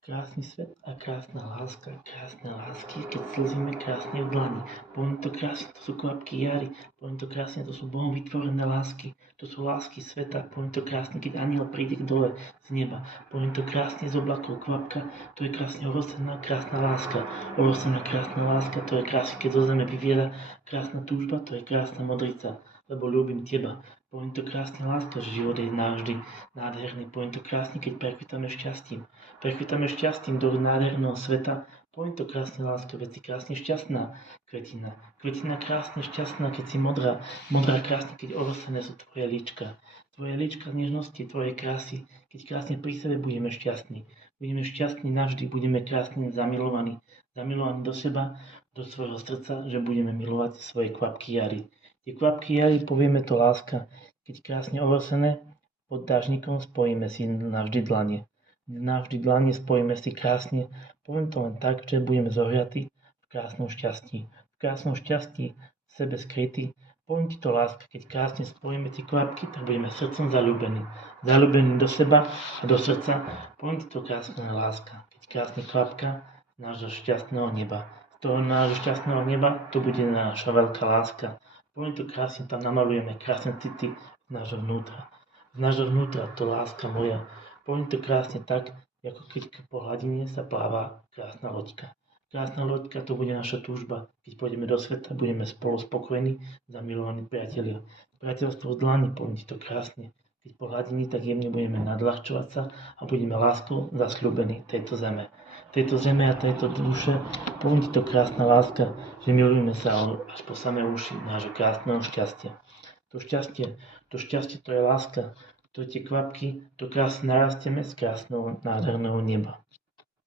Krásny svet a krásna láska, krásne lásky, keď slzíme krásne v dlani. Poviem to krásne, to sú kvapky jary, poviem to krásne, to sú Bohom vytvorené lásky, to sú lásky sveta, poviem to krásne, keď aniel príde k dole z neba, poviem to krásne z oblakov kvapka, to je krásne orosená krásna láska, orosená krásna láska, to je krásne, keď zo zeme vyviera krásna túžba, to je krásna modrica, lebo ľúbim teba. Poviem to krásne láska, že život je navždy nádherný, poviem to krásne, keď prekvitame šťastím. Prekvitame šťastím do nádherného sveta. Poviem to krásne, láska, veď si krásne šťastná kvetina. Kvetina krásne šťastná, keď si modrá. Modrá krásne, keď orosené sú tvoje líčka. Tvoje líčka nežnosti, tvoje krásy, keď krásne pri sebe budeme šťastní. Budeme šťastní navždy, budeme krásne zamilovaní. Zamilovaní do seba, do svojho srdca, že budeme milovať svoje kvapky jary. Tie kvapky jary, povieme to láska, keď krásne orosené, pod dážnikom spojíme si navždy dlane. Navždy dlane spojíme si krásne, poviem to len tak, že budeme zohriatí v krásnom šťastí. V krásnom šťastí v sebe skrytí. Poviem ti to láska, keď krásne spojíme tie kvapky, tak budeme srdcom zaľúbení. Zaľúbení do seba a do srdca. Poviem ti to krásna láska, keď krásne kvapka z nášho šťastného neba. Z toho nášho šťastného neba to bude naša veľká láska. Poviem to krásne, tam namalujeme krásne city z nášho vnútra. Z nášho vnútra to láska moja. Poviem to krásne tak, ako keď po hladine sa pláva krásna loďka. Krásna loďka, to bude naša túžba. Keď pôjdeme do sveta, budeme spolu spokojní, zamilovaní priatelia. Priateľstvo v dlani, poviem ti to krásne. Keď po hladine, tak jemne budeme nadľahčovať sa a budeme láskou zasľúbení tejto zeme. Tejto zeme a tejto duše, poviem ti to krásna láska, že milujeme sa až po samé uši nášho krásneho šťastia. To šťastie to je láska, to tie kvapky, to krásne narastieme z krásneho nádherného neba.